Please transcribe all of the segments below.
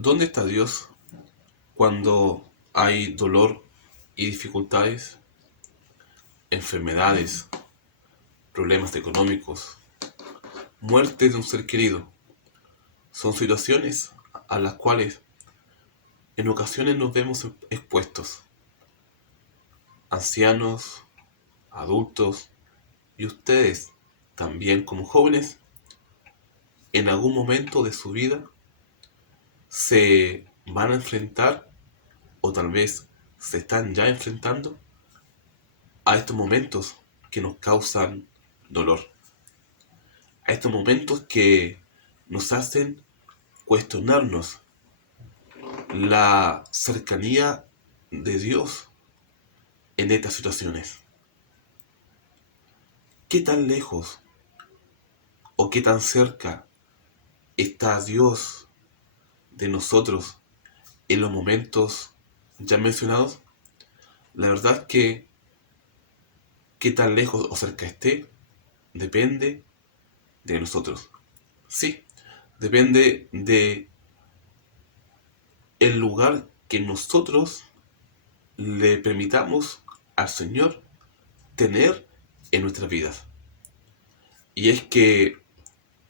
¿Dónde está Dios cuando hay dolor y dificultades, enfermedades, problemas económicos, muerte de un ser querido? Son situaciones a las cuales en ocasiones nos vemos expuestos. Ancianos, adultos y ustedes también como jóvenes, en algún momento de su vida se van a enfrentar o tal vez se están ya enfrentando a estos momentos que nos causan dolor, a estos momentos que nos hacen cuestionarnos la cercanía de Dios en estas situaciones. ¿Qué tan lejos o qué tan cerca está Dios de nosotros en los momentos ya mencionados? La verdad es que qué tan lejos o cerca esté depende de nosotros. Sí, depende de el lugar que nosotros le permitamos al Señor tener en nuestras vidas. Y es que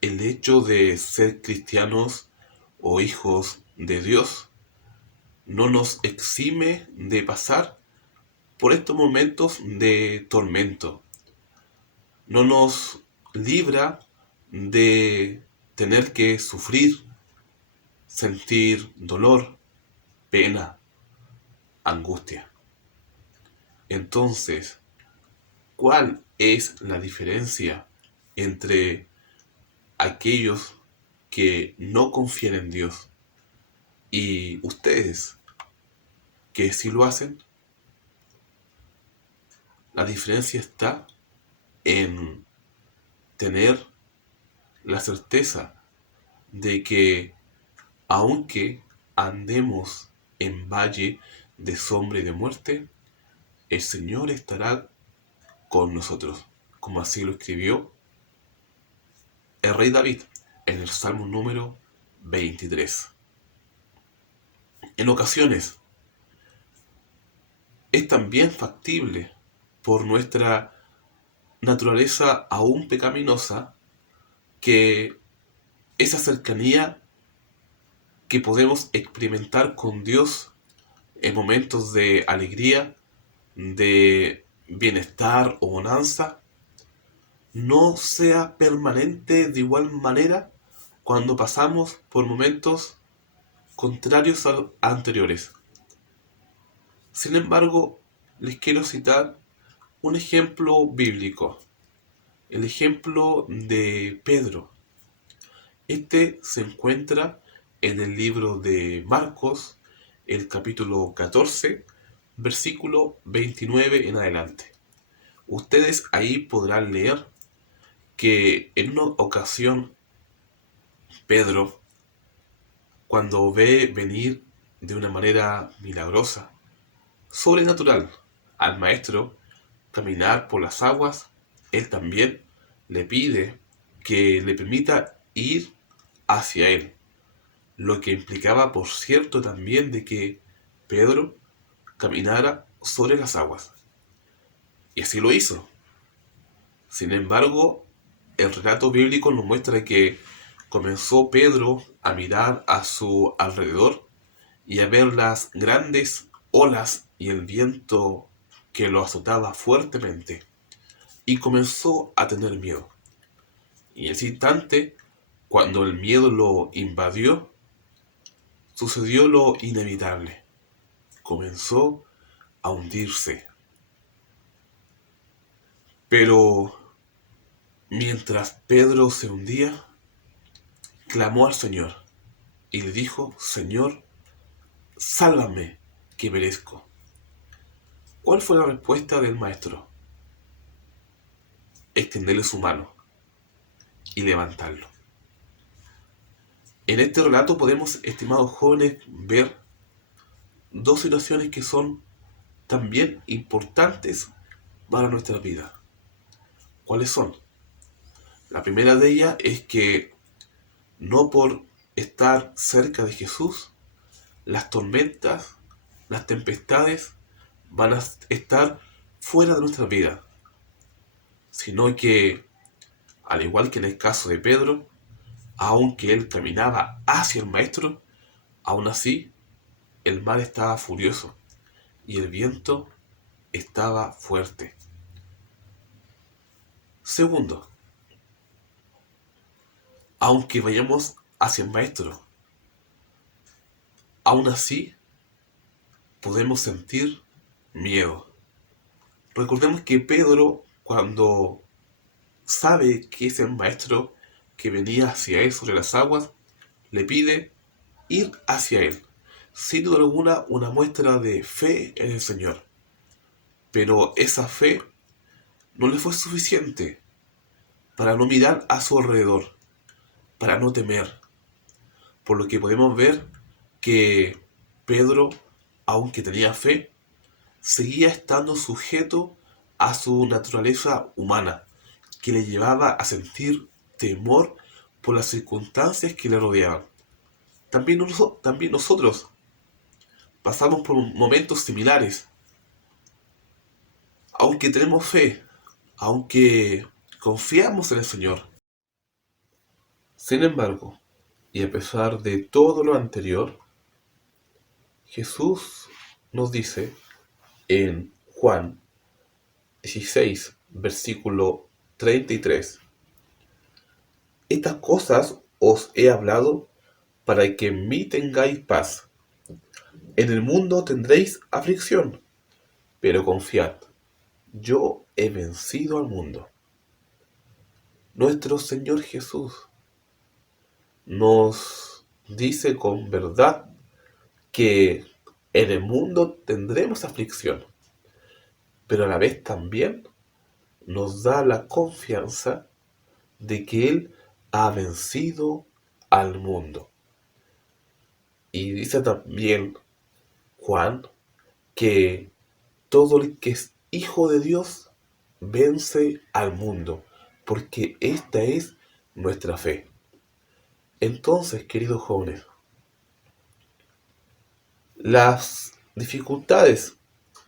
el hecho de ser cristianos o hijos de Dios no nos exime de pasar por estos momentos de tormento. No nos libra de tener que sufrir, sentir dolor, pena, angustia. Entonces, ¿cuál es la diferencia entre aquellos que no confían en Dios y ustedes que sí lo hacen? La diferencia está en tener la certeza de que aunque andemos en valle de sombra y de muerte, el Señor estará con nosotros, como así lo escribió el rey David en el Salmo número 23. En ocasiones es también factible por nuestra naturaleza aún pecaminosa que esa cercanía que podemos experimentar con Dios en momentos de alegría, de bienestar o bonanza, no sea permanente de igual manera cuando pasamos por momentos contrarios a los anteriores. Sin embargo, les quiero citar un ejemplo bíblico, el ejemplo de Pedro. Este se encuentra en el libro de Marcos, el capítulo 14, versículo 29 en adelante. Ustedes ahí podrán leer que en una ocasión Pedro, cuando ve venir de una manera milagrosa, sobrenatural, al maestro caminar por las aguas, él también le pide que le permita ir hacia él, lo que implicaba, por cierto, también de que Pedro caminara sobre las aguas. Y así lo hizo. Sin embargo, el relato bíblico nos muestra que comenzó Pedro a mirar a su alrededor y a ver las grandes olas y el viento que lo azotaba fuertemente, y comenzó a tener miedo. Y en ese instante, cuando el miedo lo invadió, sucedió lo inevitable. Comenzó a hundirse. Pero mientras Pedro se hundía, clamó al Señor y le dijo: Señor, sálvame, que perezco. ¿Cuál fue la respuesta del maestro? Extenderle su mano y levantarlo. En este relato podemos, estimados jóvenes, ver dos situaciones que son también importantes para nuestra vida. ¿Cuáles son? La primera de ellas es que no por estar cerca de Jesús las tormentas, las tempestades van a estar fuera de nuestra vida, sino que, al igual que en el caso de Pedro, aunque él caminaba hacia el Maestro, aún así el mar estaba furioso y el viento estaba fuerte. Segundo, aunque vayamos hacia el Maestro, aún así podemos sentir miedo. Recordemos que Pedro, cuando sabe que es el Maestro que venía hacia él sobre las aguas, le pide ir hacia él. Sin duda alguna, una muestra de fe en el Señor. Pero esa fe no le fue suficiente para no mirar a su alrededor, para no temer. Por lo que podemos ver que Pedro, aunque tenía fe, seguía estando sujeto a su naturaleza humana, que le llevaba a sentir temor por las circunstancias que le rodeaban. También nosotros pasamos por momentos similares. Aunque tenemos fe, aunque confiamos en el Señor. Sin embargo, y a pesar de todo lo anterior, Jesús nos dice en Juan 16, versículo 33, estas cosas os he hablado para que en mí tengáis paz. En el mundo tendréis aflicción, pero confiad, yo he vencido al mundo. Nuestro Señor Jesús nos dice con verdad que en el mundo tendremos aflicción, pero a la vez también nos da la confianza de que Él ha vencido al mundo. Y dice también Juan que todo el que es hijo de Dios vence al mundo, porque esta es nuestra fe. Entonces, queridos jóvenes, las dificultades,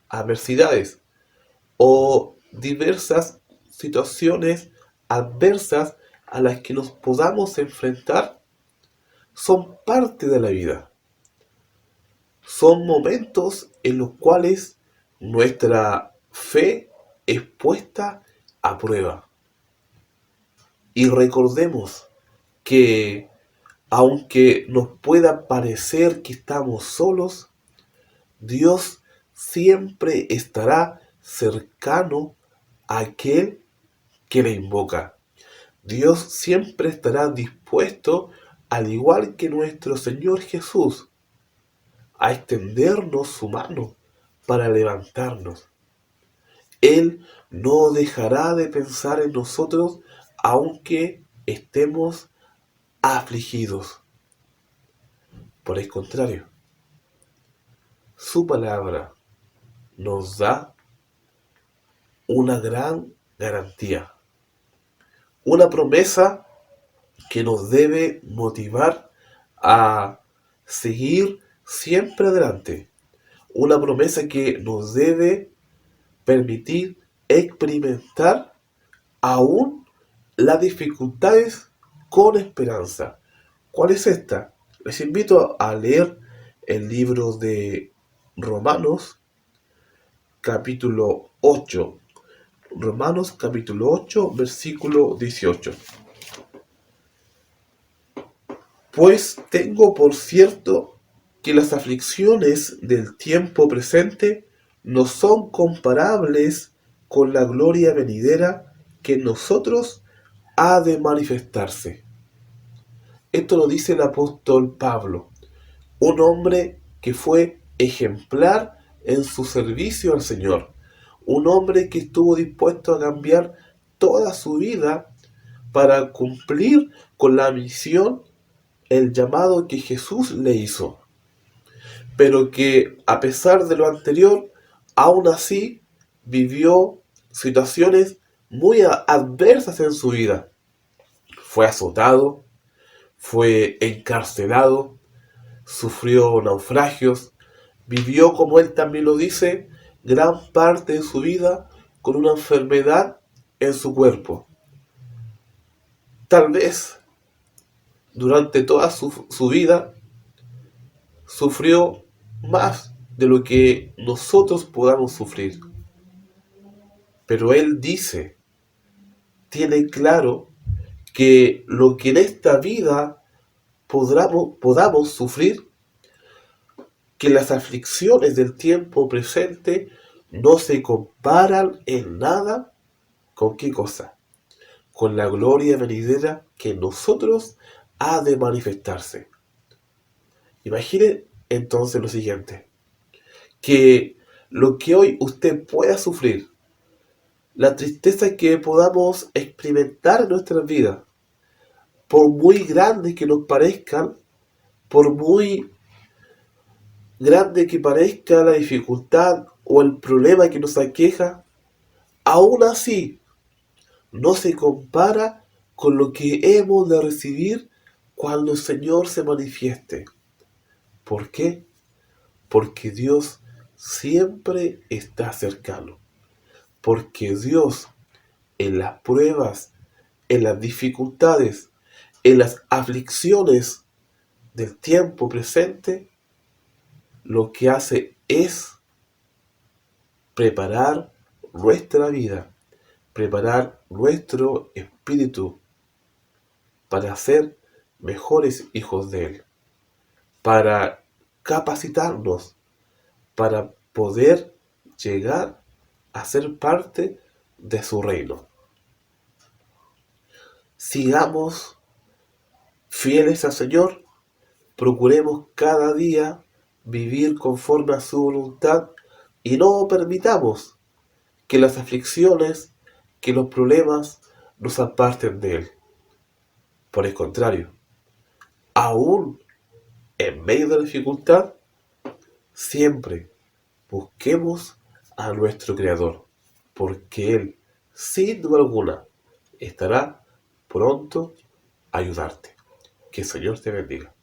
adversidades o diversas situaciones adversas a las que nos podamos enfrentar son parte de la vida. Son momentos en los cuales nuestra fe es puesta a prueba. Y recordemos que aunque nos pueda parecer que estamos solos, Dios siempre estará cercano a aquel que le invoca. Dios siempre estará dispuesto, al igual que nuestro Señor Jesús, a extendernos su mano para levantarnos. Él no dejará de pensar en nosotros aunque estemos afligidos. Por el contrario, su palabra nos da una gran garantía, una promesa que nos debe motivar a seguir siempre adelante, una promesa que nos debe permitir experimentar aún las dificultades con esperanza. ¿Cuál es esta? Les invito a leer el libro de Romanos capítulo 8. Romanos capítulo 8, versículo 18. Pues tengo por cierto que las aflicciones del tiempo presente no son comparables con la gloria venidera que en nosotros ha de manifestarse. Esto lo dice el apóstol Pablo, un hombre que fue ejemplar en su servicio al Señor, un hombre que estuvo dispuesto a cambiar toda su vida para cumplir con la misión, el llamado que Jesús le hizo, pero que a pesar de lo anterior, aún así vivió situaciones muy adversas en su vida. Fue azotado, fue encarcelado, sufrió naufragios, vivió, como él también lo dice, gran parte de su vida con una enfermedad en su cuerpo. Tal vez durante toda su vida sufrió más de lo que nosotros podamos sufrir. Pero él dice, tiene claro que lo que en esta vida podamos sufrir, que las aflicciones del tiempo presente no se comparan en nada con qué cosa, con la gloria venidera que en nosotros ha de manifestarse. Imagine entonces lo siguiente, que lo que hoy usted pueda sufrir, la tristeza que podamos experimentar en nuestras vidas, por muy grandes que nos parezcan, por muy grande que parezca la dificultad o el problema que nos aqueja, aún así no se compara con lo que hemos de recibir cuando el Señor se manifieste. ¿Por qué? Porque Dios siempre está cercano. Porque Dios en las pruebas, en las dificultades, en las aflicciones del tiempo presente, lo que hace es preparar nuestra vida, preparar nuestro espíritu para ser mejores hijos de Él, para capacitarnos, para poder llegar a ser parte de su reino. Sigamos fieles al Señor, procuremos cada día vivir conforme a su voluntad y no permitamos que las aflicciones, que los problemas nos aparten de Él. Por el contrario, aún en medio de la dificultad, siempre busquemos a nuestro Creador, porque Él, sin duda alguna, estará pronto a ayudarte. Que el Señor te bendiga.